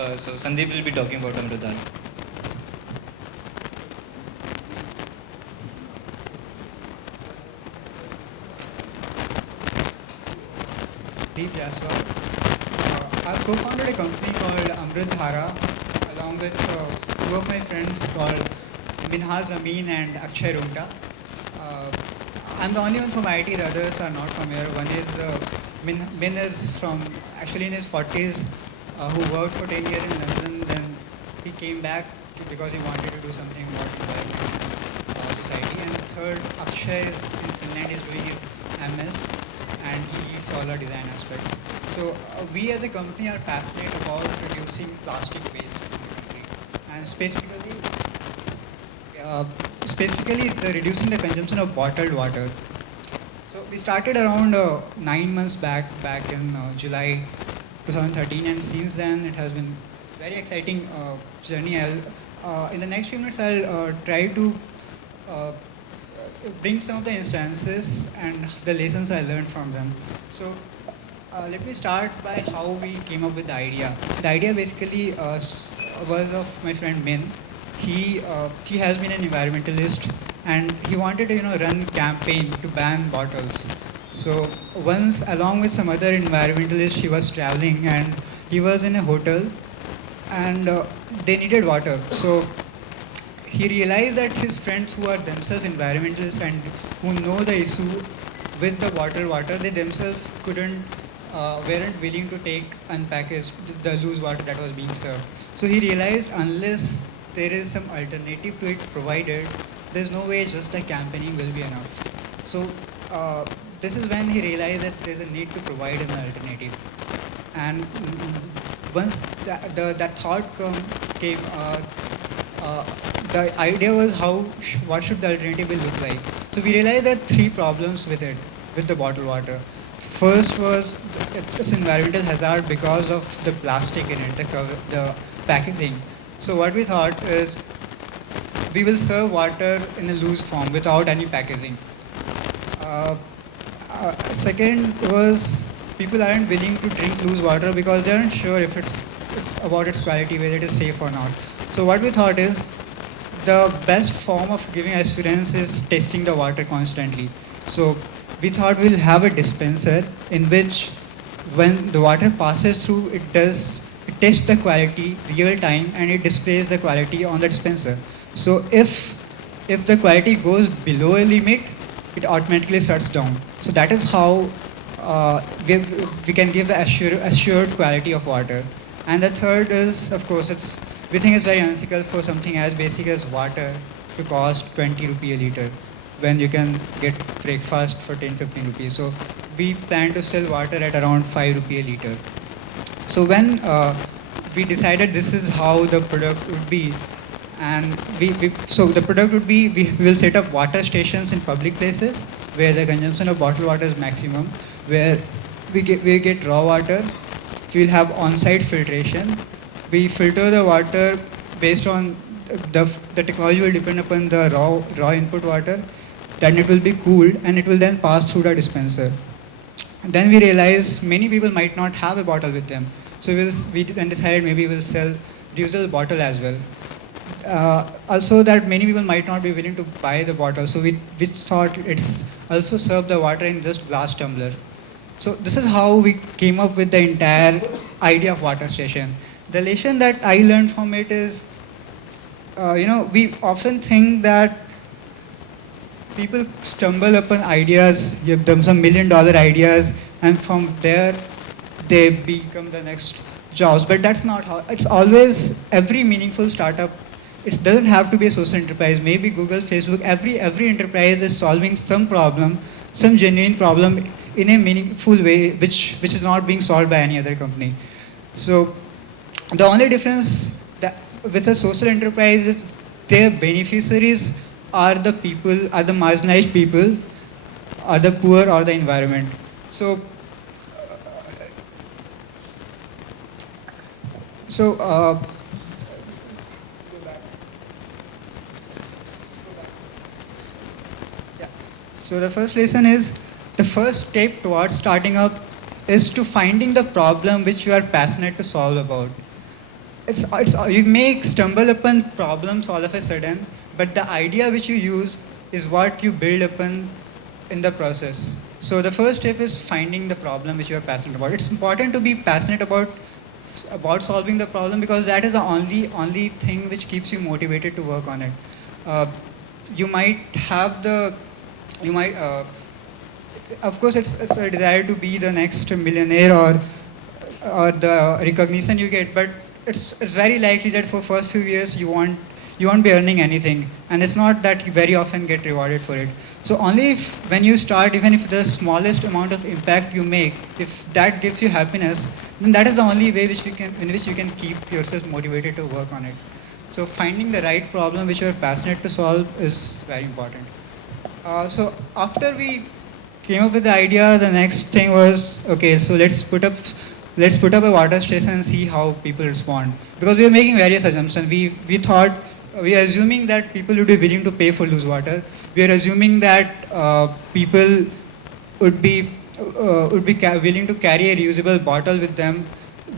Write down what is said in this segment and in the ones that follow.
So Sandeep will be talking about Amrutdhara. Deep Jaswal. I've co-founded a company called Amrutdhara along with two of my friends called Minhaz Amin and Akshay Runta. Uh, I'm the only one from IT, the others are not from here. One is Min is from actually in his 40s who worked for 10 years in London, then he came back because he wanted to do something more environment and society. And the third, Akshay is in Finland, is doing his MS and he leads all our design aspects. So we as a company are passionate about reducing plastic waste in the country, and specifically the reducing the consumption of bottled water. So we started around 9 months back in July 2013, and since then it has been very exciting journey. In the next few minutes, I'll try to uh, bring some of the instances and the lessons I learned from them. So let me start by how we came up with the idea. The idea basically was of my friend Min. He has been an environmentalist and he wanted to run campaign to ban bottles. So once, along with some other environmentalists, he was traveling and he was in a hotel and they needed water. So he realized that his friends who are themselves environmentalists and who know the issue with the bottled water, they themselves weren't willing to take unpackaged the loose water that was being served. So he realized unless there is some alternative to it provided, there's no way just the campaigning will be enough. So this is when he realized that there's a need to provide an alternative. And once that thought came, uh, the idea was what should the alternative will look like. So we realized that three problems with it, with the bottled water. First was it's environmental hazard because of the plastic in it, the packaging. So what we thought is we will serve water in a loose form without any packaging. Uh, Second was people aren't willing to drink loose water because they aren't sure if it's about its quality, whether it is safe or not. So what we thought is the best form of giving assurance is testing the water constantly. So we thought we'll have a dispenser in which when the water passes through, it tests the quality real time and it displays the quality on the dispenser. So if the quality goes below a limit, it automatically shuts down. So that is how we can give the assured quality of water. And the third is, of course, we think it's very unethical for something as basic as water to cost 20 rupee a liter when you can get breakfast for 10-15 rupees. So we plan to sell water at around 5 rupee a liter. So when we decided this is how the product would be, and so the product would be we will set up water stations in public places where the consumption of bottled water is maximum, where we get raw water. We will have on-site filtration. We filter the water based on the technology will depend upon the raw input water. Then it will be cooled and it will then pass through the dispenser. And then we realized many people might not have a bottle with them. So we then decided maybe we'll sell diesel bottle as well. Also that many people might not be willing to buy the bottle. So we thought it's also serve the water in just glass tumbler. So this is how we came up with the entire idea of water station. The lesson that I learned from it is, we often think that people stumble upon ideas, give them some $1 million ideas, and from there they become the next jobs. But that's not how. It's always every meaningful startup. It doesn't have to be a social enterprise. Maybe Google, Facebook, every enterprise is solving some problem, some genuine problem in a meaningful way, which is not being solved by any other company. So the only difference that with a social enterprise is their beneficiaries are the people, are the marginalized people, are the poor or the environment. So yeah. So the first lesson is the first step towards starting up is to finding the problem which you are passionate to solve about. you may stumble upon problems all of a sudden, but the idea which you use is what you build upon in the process. So the first step is finding the problem which you are passionate about. It's important to be passionate about solving the problem, because that is the only thing which keeps you motivated to work on it. Uh, you might have the you might of course it's a desire to be the next millionaire or the recognition you get, but it's very likely that for first few years you won't be earning anything, and it's not that you very often get rewarded for it. So only if, when you start, even if the smallest amount of impact you make, if that gives you happiness, then that is the only way in which you can keep yourself motivated to work on it. So finding the right problem which you are passionate to solve is very important. So after we came up with the idea, the next thing was, okay, so let's put up a water station and see how people respond. Because we were making various assumptions. We are assuming that people would be willing to pay for loose water. We are assuming that people would be willing to carry a reusable bottle with them.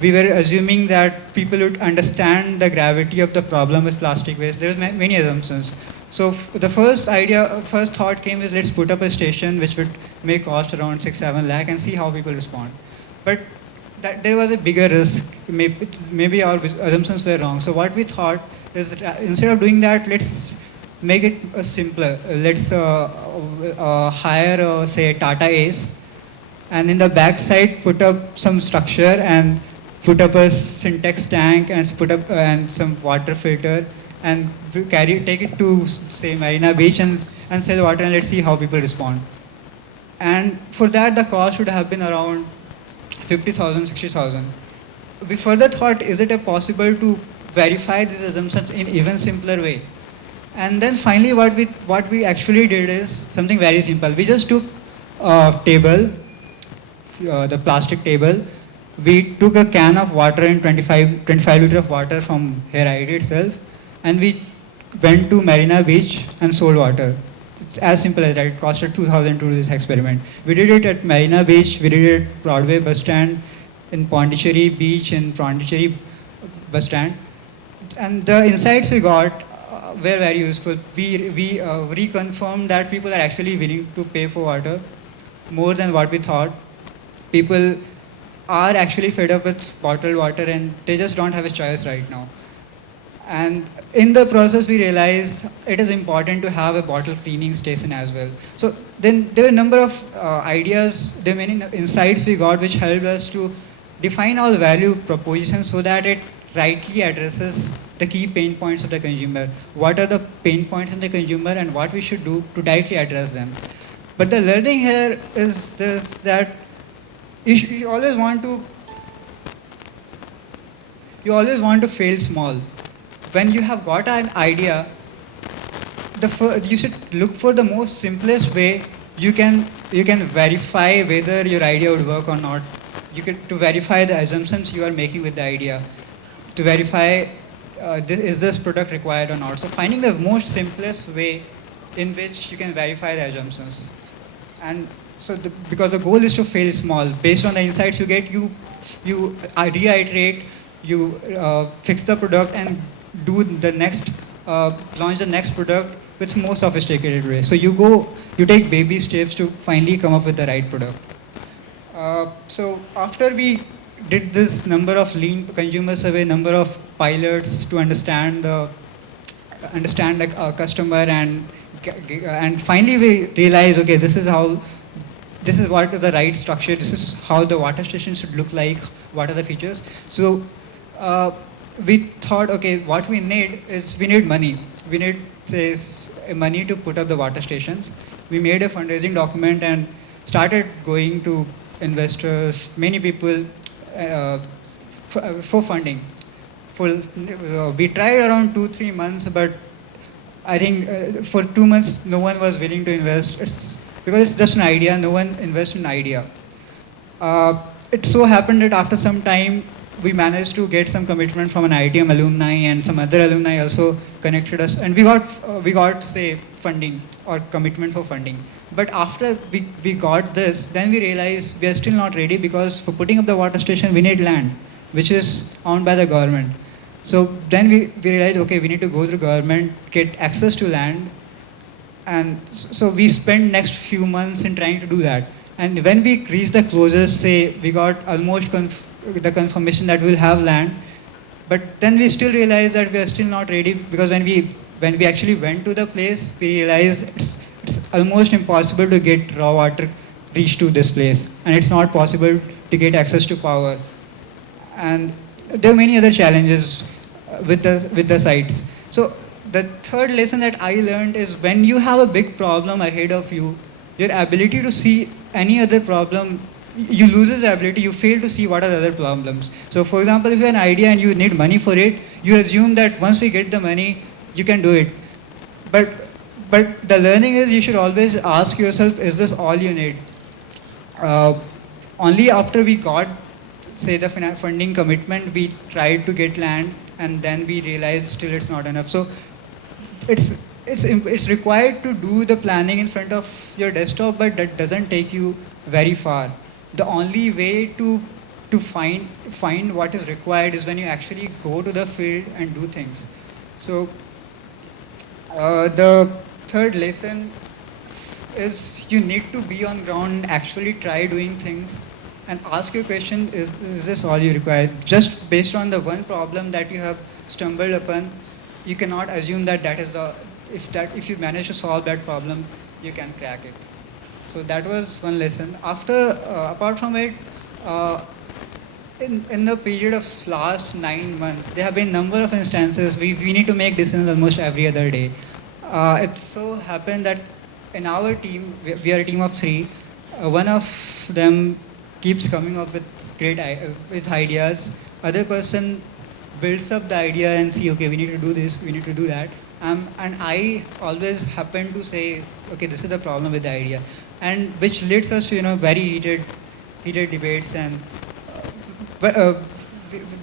We were assuming that people would understand the gravity of the problem with plastic waste. There were many assumptions. So the first thought came is, let's put up a station which would may cost around 6-7 lakh and see how people respond. But there was a bigger risk. Maybe our assumptions were wrong. So what we thought is that instead of doing that, let's make it simpler. Let's hire, say, Tata Ace, and in the back side put up some structure and put up a syntax tank and put up and some water filter and take it to, say, Marina Beach and sell water, and let's see how people respond. And for that, the cost would have been around 50,000, 60,000. We further thought, is it possible to verify these assumptions in even simpler way? And then finally, what we actually did is something very simple. We just took a table, the plastic table. We took a can of water and 25 liter of water from Heraid itself, and we went to Marina Beach and sold water. It's as simple as that. It costed 2,000 to do this experiment. We did it at Marina Beach, we did it at Broadway bus stand, in Pondicherry Beach, in Pondicherry bus stand. And the insights we got were very useful. We reconfirmed that people are actually willing to pay for water more than what we thought. People are actually fed up with bottled water and they just don't have a choice right now. And in the process, we realized it is important to have a bottle cleaning station as well. So then there were a number of ideas, there were many insights we got which helped us to define our value proposition so that it rightly addresses the key pain points of the consumer. What are the pain points of the consumer and what we should do to directly address them. But the learning here is this, that you always want to fail small. When you have got an idea, you should look for the most simplest way you can verify whether your idea would work or not. To verify the assumptions you are making with the idea, to verify is this product required or not. So finding the most simplest way in which you can verify the assumptions. And so because the goal is to fail small. Based on the insights you get, you reiterate, you fix the product and launch the next product with more sophisticated way. So you take baby steps to finally come up with the right product. So after we did this number of lean consumer survey, number of pilots to understand the customer, and finally we realized, okay, this is what is the right structure, this is how the water station should look like, what are the features. So we thought, okay, what we need money. We need, say, money to put up the water stations. We made a fundraising document and started going to investors, many people for funding. We tried around 2-3 months, but I think for 2 months no one was willing to invest. Because it's just an idea, no one invests in an idea. It so happened that after some time we managed to get some commitment from an IITM alumni, and some other alumni also connected us, and we got say funding or commitment for funding. But after we got this, then we realized we are still not ready, because for putting up the water station we need land, which is owned by the government. So then we realized, okay, we need to go to government, get access to land, and so we spent next few months in trying to do that. And when we reached the closest, say we got almost the confirmation that we'll have land, but then we still realized that we are still not ready, because when we actually went to the place, we realized it's almost impossible to get raw water reach to this place, and it's not possible to get access to power. And there are many other challenges with the sites. So the third lesson that I learned is, when you have a big problem ahead of you, your ability to see any other problem, you lose this ability. You fail to see what are the other problems. So for example, if you have an idea and you need money for it, you assume that once we get the money, you can do it. But but the learning is, you should always ask yourself, is this all you need? Uh, Only after we got, say, the funding commitment, we tried to get land, and then we realized still it's not enough. So it's required to do the planning in front of your desktop, but that doesn't take you very far. The only way to find what is required is when you actually go to the field and do things. So the third lesson is, you need to be on ground, actually try doing things, and ask your question, is this all you require? Just based on the one problem that you have stumbled upon, you cannot assume that that is the, if you manage to solve that problem, you can crack it. So that was one lesson. Apart from it, uh, in the period of last 9 months, there have been number of instances we need to make decisions almost every other day. It so happened that in our team, we are a team of three. One of them keeps coming up with with ideas. Other person builds up the idea and see, okay, we need to do this, we need to do that. And I always happen to say, okay, this is the problem with the idea, and which leads us to, very heated debates. And but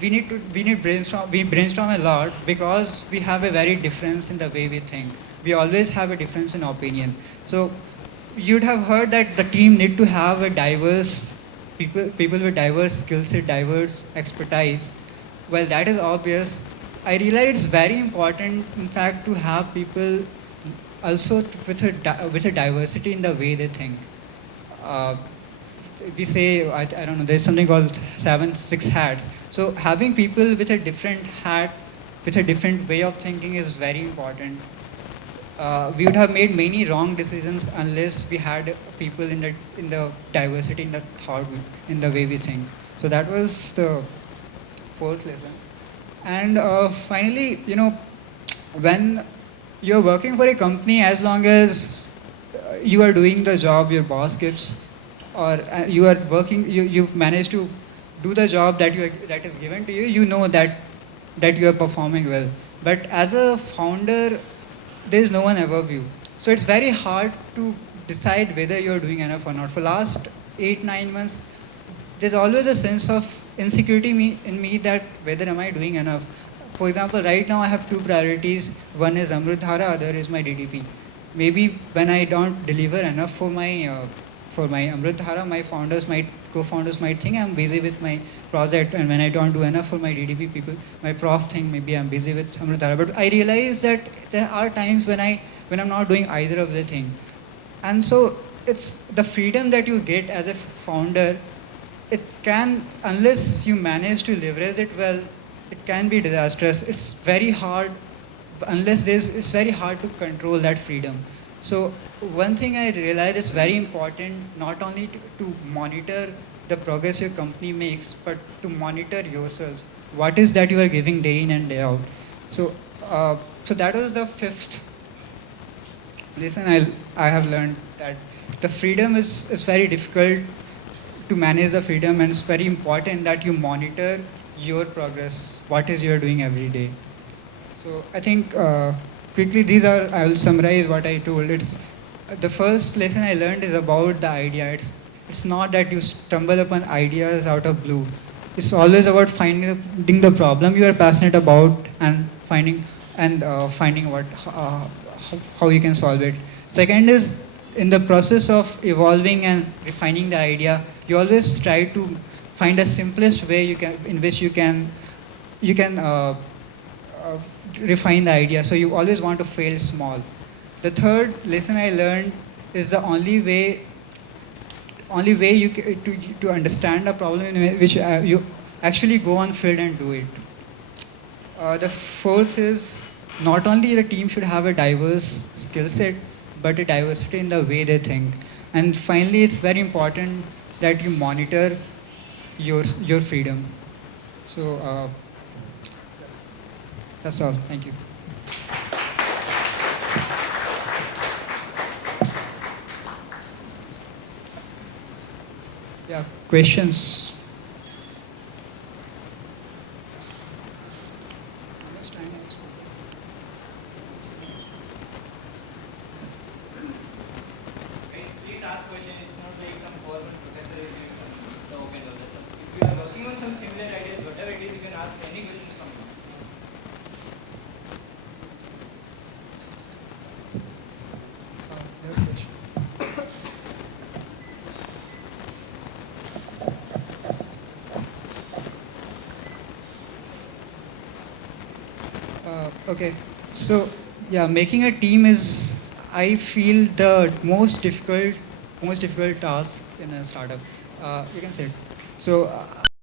we need brainstorm. We brainstorm a lot because we have a very difference in the way we think. We always have a difference in opinion. So you'd have heard that the team need to have a diverse people with diverse skill set, diverse expertise. Well, that is obvious. I realize it's very important, in fact, to have people also with a diversity in the way they think. Uh, we say, I don't know, there's something called six hats. So having people with a different hat, with a different way of thinking is very important. We would have made many wrong decisions unless we had people in the diversity, in the thought, in the way we think. So that was the fourth lesson. And finally, when you're working for a company, as long as you are doing the job your boss gives, or you are working, you've managed to do the job that is given to you, you know that you are performing well. But as a founder, there is no one above you. So it's very hard to decide whether you're doing enough or not. For last 8, 9 months, there's always a sense of insecurity in me that whether am I doing enough. For example, right now I have two priorities. One is Amrut Dhara, other is my DDP. Maybe when I don't deliver enough for my Amrut Dhara, my co-founders might think I'm busy with my project, and when I don't do enough for my DDP people, my prof think maybe I'm busy with Amrut Dhara. But I realize that there are times when I'm not doing either of the thing. And so it's the freedom that you get as a founder. It can, unless you manage to leverage it well, it can be disastrous. It's very hard, it's very hard to control that freedom. So one thing I realized is very important, not only to monitor the progress your company makes, but to monitor yourself. What is that you are giving day in and day out? So, so that was the fifth lesson I have learned, that the freedom is very difficult to manage the freedom, and it's very important that you monitor your progress, what is you're doing every day. So I think quickly I will summarize what I told. It's the first lesson I learned is about the idea. It's not that you stumble upon ideas out of blue. It's always about finding the problem you are passionate about, and finding how you can solve it. Second is, in the process of evolving and refining the idea, you always try to find the simplest way in which you can refine the idea. So you always want to fail small. The third lesson I learned is the only way to understand a problem in which you actually go on field and do it. The fourth is not only the team should have a diverse skill set, but a diversity in the way they think. And finally, it's very important that you monitor your freedom. So that's all. Thank you. Yeah, questions. How much time is it? Please ask question. It's not like some formal professor is doing some talk and all that stuff. If you are working on some similar ideas, whatever it is, you can ask any questions from me. Your question. Okay, so yeah, making a team is, I feel, the most difficult task in a startup. You can say it. So